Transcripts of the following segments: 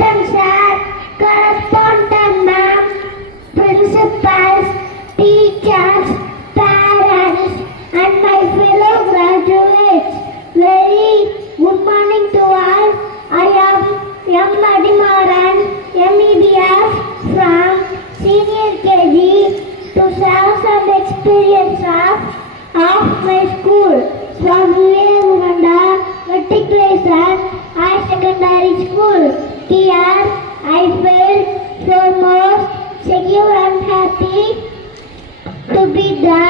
Captain sir, correspondent ma'am, principals, teachers, parents, and my fellow graduates. Very good morning to all. I am M. Adimaran, MEBS from Senior KG to share some experience of my school from Vivekananda Matriculation High Secondary School. Here I felt so most secure and happy to be the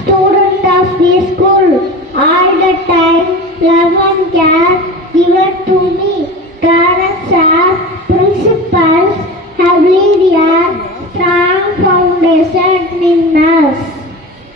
student of this school. All the time, love and care given to me. Parents and principals have laid a strong foundation in us.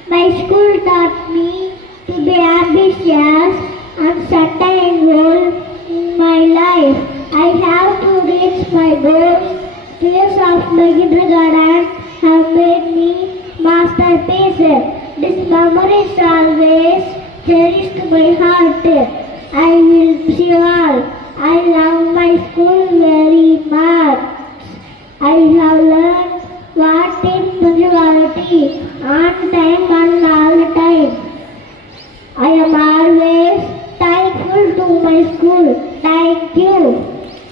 My school taught me to be ambitious and set a goal in my life. I have to reach my goals. Years of my kindergarten have made me masterpieces. This memory is always cherished in my heart. I will see all. I